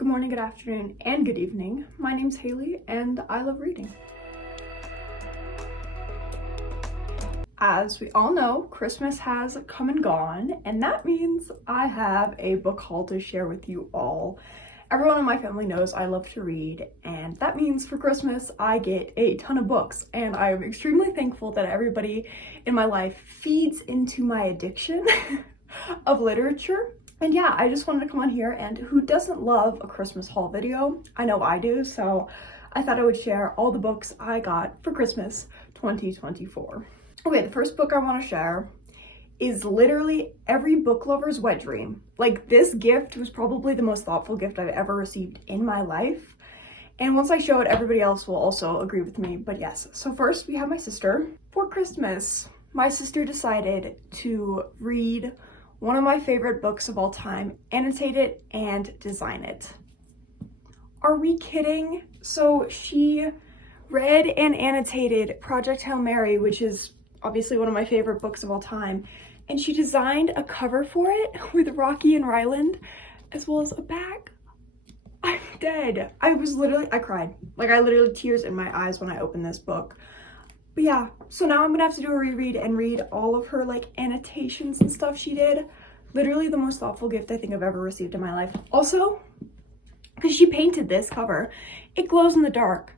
Good morning, good afternoon, and good evening. My name's Haley, and I love reading. As we all know, Christmas has come and gone, and that means I have a book haul to share with you all. Everyone in my family knows I love to read, and that means for Christmas I get a ton of books, and I am extremely thankful that everybody in my life feeds into my addiction of literature. And yeah, I just wanted to come on here, and who doesn't love a Christmas haul video? I know I do, so I thought I would share all the books I got for Christmas 2024. Okay, the first book I want to share is literally every book lover's wet dream. Like, this gift was probably the most thoughtful gift I've ever received in my life. And once I show it, everybody else will also agree with me, but yes. So first we have my sister. For Christmas, my sister decided to read one of my favorite books of all time, annotate it and design it. Are we kidding? So she read and annotated Project Hail Mary, which is obviously one of my favorite books of all time, and she designed a cover for it with Rocky and Ryland, as well as a bag. I'm dead. I cried. Like, I literally tears in my eyes when I opened this book. But yeah, so now I'm gonna have to do a reread and read all of her like annotations and stuff she did. Literally the most thoughtful gift I think I've ever received in my life. Also, because she painted this cover, it glows in the dark.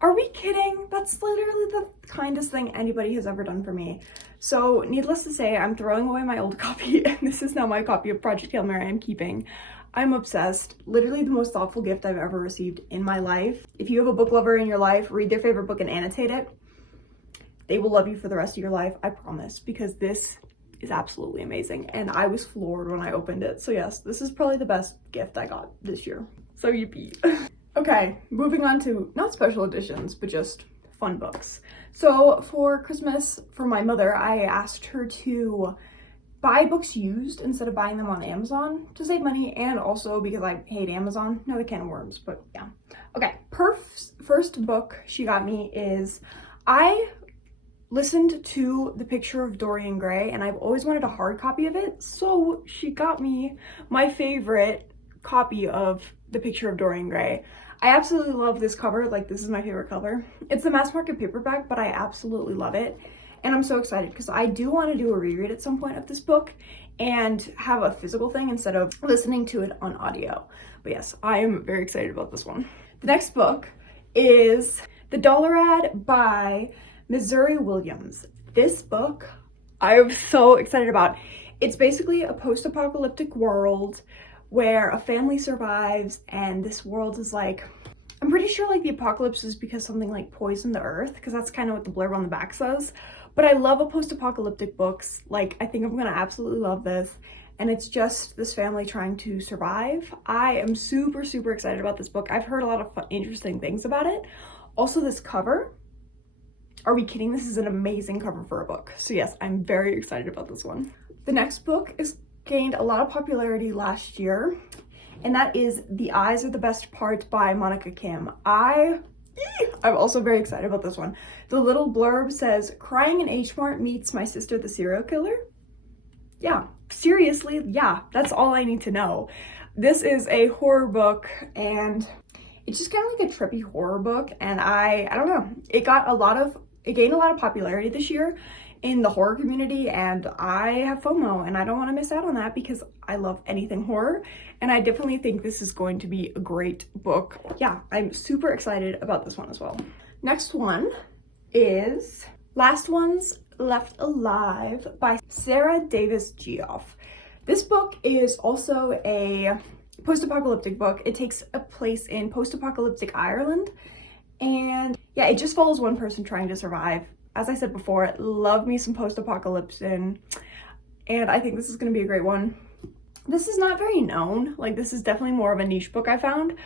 Are we kidding? That's literally the kindest thing anybody has ever done for me. So needless to say, I'm throwing away my old copy, and this is now my copy of Project Hail Mary I'm keeping. I'm obsessed. Literally the most thoughtful gift I've ever received in my life. If you have a book lover in your life, read their favorite book and annotate it. They will love you for the rest of your life, I promise, because this is absolutely amazing. And I was floored when I opened it. So yes, this is probably the best gift I got this year. So yippee. Okay, moving on to not special editions, but just fun books. So for Christmas, for my mother, I asked her to buy books used instead of buying them on Amazon to save money, and also because I hate Amazon. Another can of worms, but yeah. Okay, Perf's first book she got me is, I listened to The Picture of Dorian Gray, and I've always wanted a hard copy of it, so she got me my favorite copy of The Picture of Dorian Gray. I absolutely love this cover. Like, this is my favorite cover. It's the mass market paperback, but I absolutely love it. And I'm so excited because I do want to do a reread at some point of this book and have a physical thing instead of listening to it on audio. But yes, I am very excited about this one. The next book is The Dollar Ad by Missouri Williams. This book I am so excited about. It's basically a post-apocalyptic world where a family survives, and this world is like, I'm pretty sure like the apocalypse is because something like poisoned the earth, because that's kind of what the blurb on the back says. But I love a post-apocalyptic books. Like, I think I'm gonna absolutely love this. And it's just this family trying to survive. I am super, super excited about this book. I've heard a lot of fun, interesting things about it. Also, this cover, are we kidding? This is an amazing cover for a book. So yes, I'm very excited about this one. The next book is gained a lot of popularity last year, and that is The Eyes Are the Best Part by Monica Kim. I'm also very excited about this one. The little blurb says, crying in H Mart meets my sister the serial killer. Yeah, seriously, yeah, that's all I need to know. This is a horror book, and it's just kind of like a trippy horror book, and I don't know, it gained a lot of popularity this year in the horror community, and I have FOMO, and I don't want to miss out on that because I love anything horror, and I definitely think this is going to be a great book. Yeah, I'm super excited about this one as well. Next one is Last Ones Left Alive by Sarah Davis Geoff. This book is also a post-apocalyptic book. It takes a place in post-apocalyptic Ireland, and yeah, it just follows one person trying to survive. As I said before, love me some post-apocalypse, and I think this is going to be a great one. This is not very known. Like, this is definitely more of a niche book I found,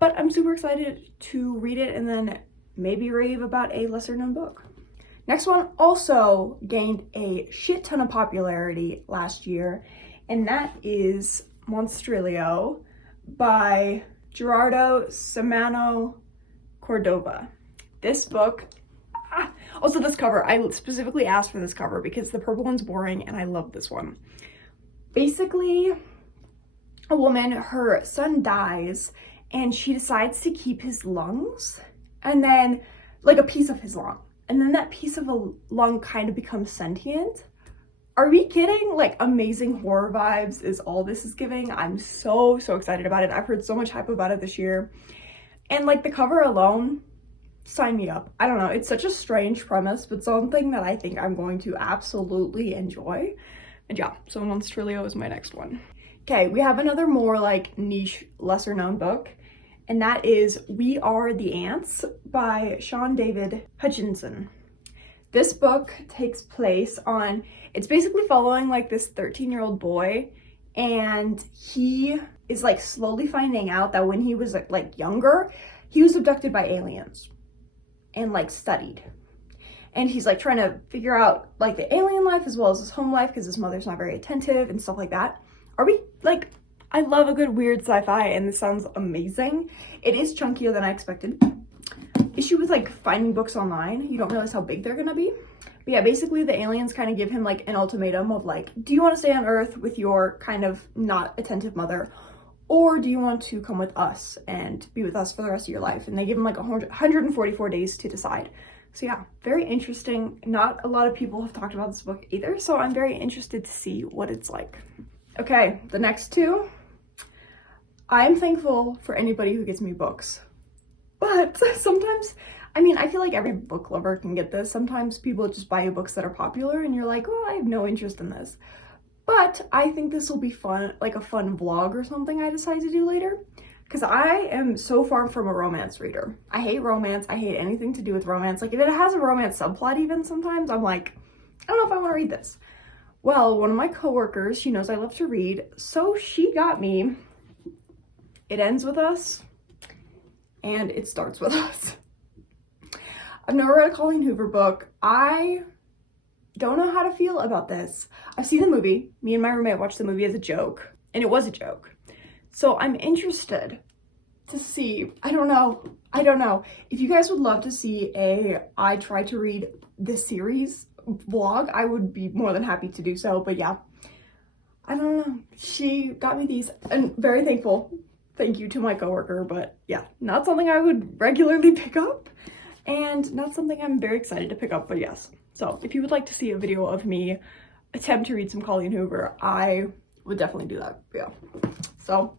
but I'm super excited to read it and then maybe rave about a lesser known book. Next one also gained a shit ton of popularity last year, and that is Monstrilio by Gerardo Samano Cordova. This book, also this cover, I specifically asked for this cover because the purple one's boring and I love this one. Basically, a woman, her son dies, and she decides to keep his lungs, and then, like, a piece of his lung. And then that piece of a lung kind of becomes sentient. Are we kidding? Like, amazing horror vibes is all this is giving. I'm so excited about it. I've heard so much hype about it this year. And like the cover alone, sign me up. I don't know. It's such a strange premise, but something that I think I'm going to absolutely enjoy. And yeah, so Monstrilio is my next one. Okay, we have another more like niche, lesser known book. And that is We Are the Ants by Sean David Hutchinson. This book takes place on, it's basically following like this 13-year-old boy, and he is like slowly finding out that when he was like younger, he was abducted by aliens and like studied. And he's like trying to figure out like the alien life as well as his home life because his mother's not very attentive and stuff like that. Are we like, I love a good weird sci-fi and this sounds amazing. It is chunkier than I expected. Issue with like finding books online, you don't realize how big they're gonna be. But yeah, basically the aliens kind of give him like an ultimatum of like, do you want to stay on Earth with your kind of not attentive mother, or do you want to come with us and be with us for the rest of your life? And they give him like 144 days to decide. So yeah, very interesting. Not a lot of people have talked about this book either, so I'm very interested to see what it's like. Okay, the next two. I'm thankful for anybody who gets me books. But sometimes, I mean, I feel like every book lover can get this. Sometimes people just buy you books that are popular and you're like, well, I have no interest in this. But I think this will be fun, like a fun vlog or something I decide to do later. Because I am so far from a romance reader. I hate romance. I hate anything to do with romance. Like if it has a romance subplot even sometimes, I'm like, I don't know if I want to read this. Well, one of my coworkers, she knows I love to read, so she got me It Ends With Us. And It Starts With Us. I've never read a Colleen Hoover book. I don't know how to feel about this. I've seen the movie. Me and my roommate watched the movie as a joke, and it was a joke. So I'm interested to see, I don't know. If you guys would love to see a I Try to Read this series vlog, I would be more than happy to do so. But yeah, I don't know. She got me these, and very thankful. Thank you to my coworker, but yeah, not something I would regularly pick up and not something I'm very excited to pick up, but yes. So if you would like to see a video of me attempt to read some Colleen Hoover, I would definitely do that. Yeah. So,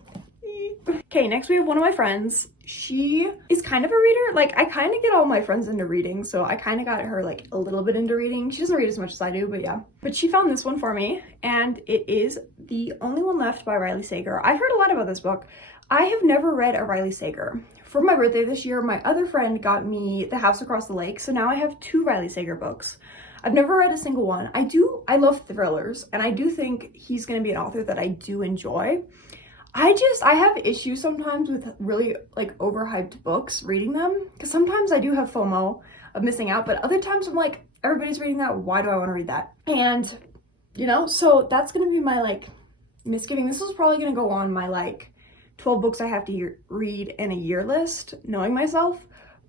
okay, next we have one of my friends. She is kind of a reader. Like I kind of get all my friends into reading, so I kind of got her like a little bit into reading. She doesn't read as much as I do, but yeah. But she found this one for me, and it is The Only One Left by Riley Sager. I've heard a lot about this book. I have never read a Riley Sager. For my birthday this year, my other friend got me The House Across the Lake, so now I have 2 Riley Sager books. I've never read a single one. I love thrillers, and I do think he's gonna be an author that I do enjoy. I have issues sometimes with really like overhyped books, reading them, because sometimes I do have FOMO of missing out, but other times I'm like, everybody's reading that, why do I want to read that? And, you know, so that's gonna be my like misgiving. This is probably gonna go on my like 12 books I have to read in a year list, knowing myself.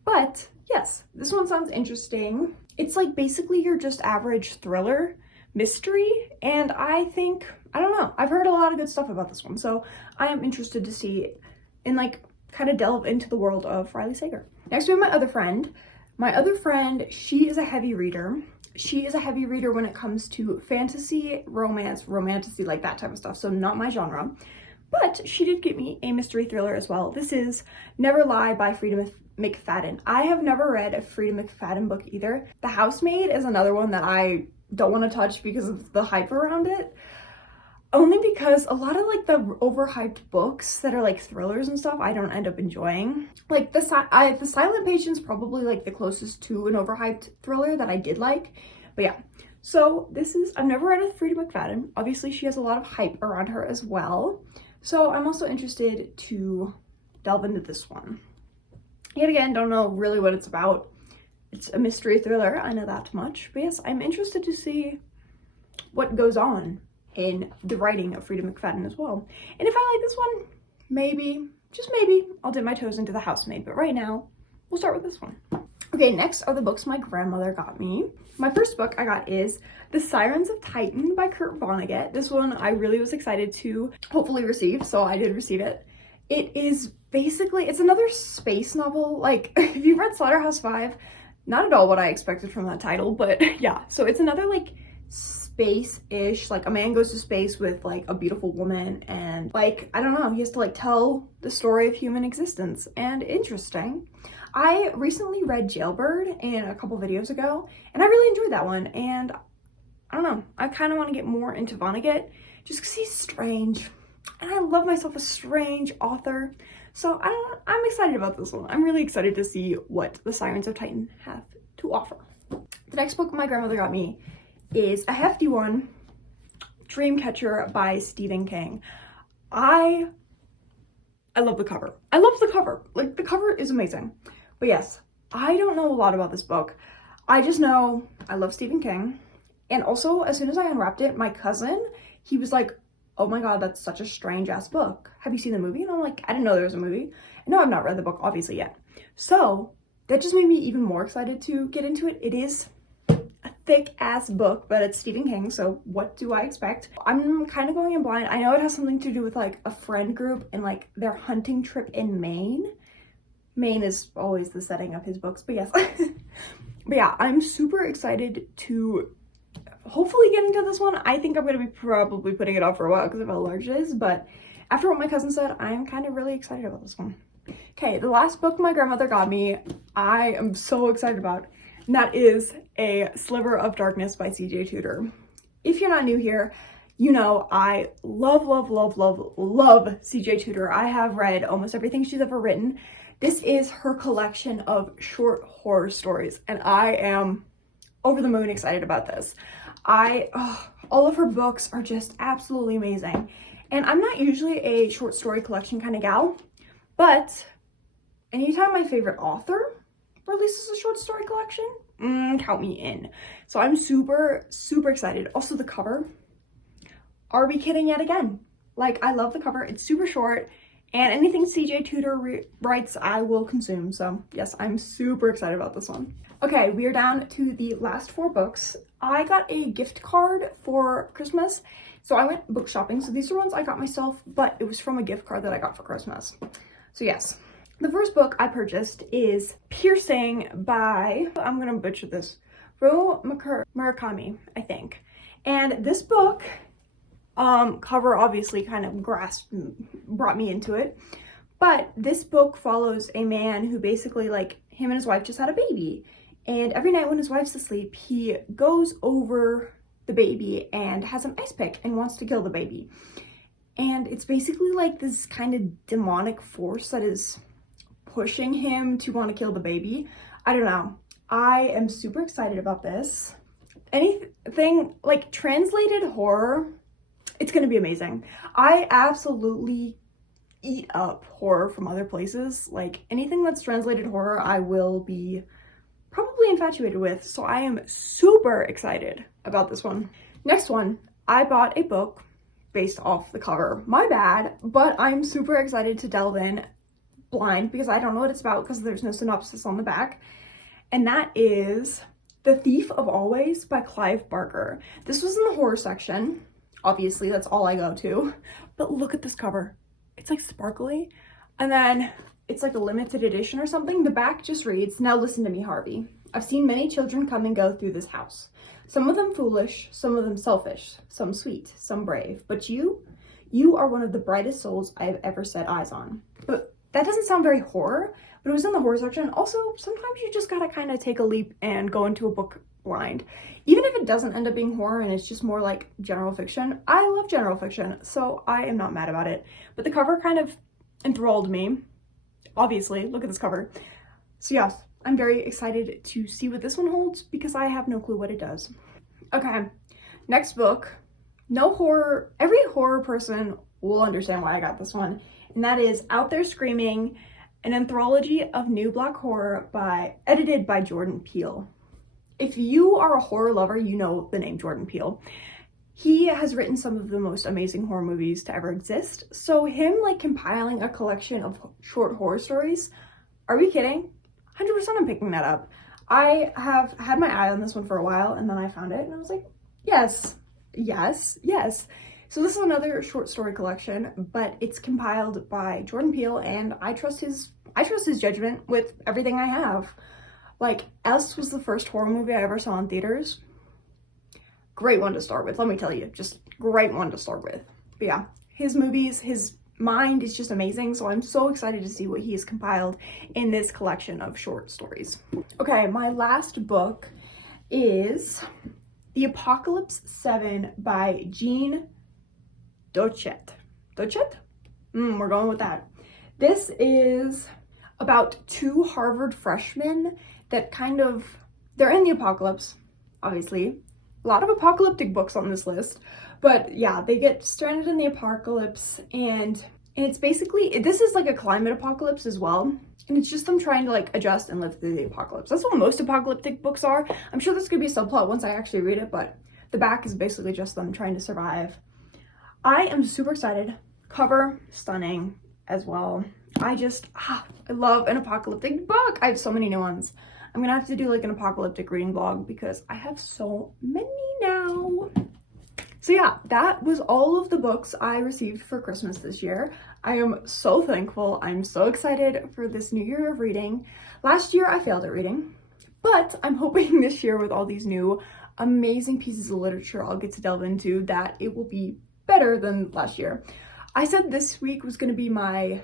But yes, this one sounds interesting. It's like basically your just average thriller mystery, and I think, I don't know, I've heard a lot of good stuff about this one, so I am interested to see and like kind of delve into the world of Riley Sager. Next we have my other friend. My other friend, she is a heavy reader. She is a heavy reader when it comes to fantasy, romance, romantasy, like that type of stuff, so not my genre. But she did get me a mystery thriller as well. This is Never Lie by Freida McFadden. I have never read a Freida McFadden book either. The Housemaid is another one that I don't want to touch because of the hype around it. Only because a lot of like the overhyped books that are like thrillers and stuff, I don't end up enjoying. Like the Silent Patient's probably like the closest to an overhyped thriller that I did like. But yeah. So this is, I've never read a Freida McFadden. Obviously she has a lot of hype around her as well. So I'm also interested to delve into this one. Yet again, don't know really what it's about. It's a mystery thriller, I know that much. But yes, I'm interested to see what goes on in the writing of Freida McFadden as well. And if I like this one, maybe, just maybe, I'll dip my toes into The Housemaid. But right now, we'll start with this one. Okay, next are the books my grandmother got me. My first book I got is The Sirens of Titan by Kurt Vonnegut. This one I really was excited to hopefully receive, so I did receive it. It is basically, it's another space novel. Like, if you've read Slaughterhouse-Five, not at all what I expected from that title, but yeah. So it's another like space-ish, like a man goes to space with like a beautiful woman, and like, I don't know, he has to like tell the story of human existence, and interesting. I recently read Jailbird in a couple videos ago, and I really enjoyed that one, and I don't know, I kind of want to get more into Vonnegut just because he's strange, and I love myself a strange author, so I'm excited about this one. I'm really excited to see what the Sirens of Titan have to offer. The next book my grandmother got me is a hefty one, Dreamcatcher by Stephen King. I love the cover. I love the cover. Like, the cover is amazing. But yes, I don't know a lot about this book. I just know I love Stephen King. And also, as soon as I unwrapped it, my cousin, he was like, oh my god, that's such a strange ass book. Have you seen the movie? And I'm like, I didn't know there was a movie. No, I've not read the book, obviously, yet. So, that just made me even more excited to get into it. It is a thick ass book, but it's Stephen King, so what do I expect? I'm kind of going in blind. I know it has something to do with like a friend group and like their hunting trip in Maine. Maine is always the setting of his books, but yes. But yeah, I'm super excited to hopefully get into this one. I think I'm gonna be probably putting it off for a while because of how large it is, but after what my cousin said, I'm kind of really excited about this one. Okay, the last book my grandmother got me, I am so excited about, and that is A Sliver of Darkness by C.J. Tudor. If you're not new here, you know I love C.J. Tudor. I have read almost everything she's ever written. This is her collection of short horror stories, and I am over the moon excited about this. All of her books are just absolutely amazing. And I'm not usually a short story collection kind of gal, but anytime my favorite author releases a short story collection, count me in. So I'm super excited. Also, the cover. Are we kidding yet again? Like, I love the cover. It's super short, and anything CJ Tudor writes, I will consume. So yes, I'm super excited about this one. Okay, we are down to the last 4 books. I got a gift card for Christmas, so I went book shopping. So these are ones I got myself, but it was from a gift card that I got for Christmas. So yes, the first book I purchased is Piercing by, I'm gonna butcher this, Ro Murakami, I think. And this book, cover obviously kind of brought me into it. But this book follows a man who basically, like, him and his wife just had a baby. And every night when his wife's asleep, he goes over the baby and has an ice pick and wants to kill the baby. And it's basically like this kind of demonic force that is pushing him to want to kill the baby. I don't know. I am super excited about this. Anything like translated horror, it's gonna be amazing. I absolutely eat up horror from other places. Like, anything that's translated horror, I will be probably infatuated with. So I am super excited about this one. Next one, I bought a book based off the cover. My bad, but I'm super excited to delve in blind because I don't know what it's about because there's no synopsis on the back. And that is The Thief of Always by Clive Barker. This was in the horror section. Obviously, that's all I go to. But look at this cover. It's like sparkly. And then it's like a limited edition or something. The back just reads, "Now listen to me, Harvey. I've seen many children come and go through this house. Some of them foolish, some of them selfish, some sweet, some brave. But you are one of the brightest souls I have ever set eyes on." But that doesn't sound very horror, but it was in the horror section. Also, sometimes you just gotta kind of take a leap and go into a book blind. Even if it doesn't end up being horror and it's just more like general fiction. I love general fiction, so I am not mad about it. But the cover kind of enthralled me. Obviously, look at this cover. So yes, I'm very excited to see what this one holds because I have no clue what it does. Okay, next book. No horror, every horror person will understand why I got this one. And that is Out There Screaming, an anthology of new black horror edited by Jordan Peele. If you are a horror lover, you know the name Jordan Peele. He has written some of the most amazing horror movies to ever exist. So him like compiling a collection of short horror stories, are we kidding? 100% I'm picking that up. I have had my eye on this one for a while, and then I found it and I was like, yes, yes, yes. So this is another short story collection, but it's compiled by Jordan Peele, and I trust his judgment with everything I have. Like, Us was the first horror movie I ever saw in theaters. Great one to start with, let me tell you, just great one to start with. But yeah, his movies, his mind is just amazing, so I'm so excited to see what he has compiled in this collection of short stories. Okay, my last book is The Apocalypse 7 by Jean Dochet. Dochet? We're going with that. This is about two Harvard freshmen that they're in the apocalypse, obviously. A lot of apocalyptic books on this list, but yeah, they get stranded in the apocalypse, and it's basically, this is like a climate apocalypse as well, and it's just them trying to like adjust and live through the apocalypse. That's what most apocalyptic books are. I'm sure there's gonna be a subplot once I actually read it, but the back is basically just them trying to survive. I am super excited. Cover, stunning as well. I love an apocalyptic book. I have so many new ones. I'm gonna have to do like an apocalyptic reading vlog because I have so many now. So yeah, that was all of the books I received for Christmas this year. I am so thankful. I'm so excited for this new year of reading. Last year I failed at reading, but I'm hoping this year with all these new amazing pieces of literature I'll get to delve into that it will be better than last year. I said this week was going to be my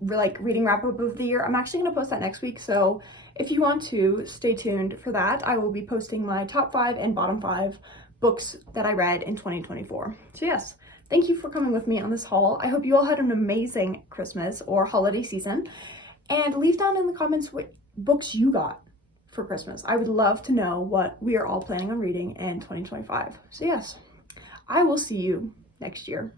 reading wrap up of the year. I'm actually going to post that next week, so if you want to stay tuned for that, I will be posting my top 5 and bottom 5 books that I read in 2024. So yes, thank you for coming with me on this haul. I hope you all had an amazing Christmas or holiday season, and leave down in the comments what books you got for Christmas. I would love to know what we are all planning on reading in 2025. So yes, I will see you next year.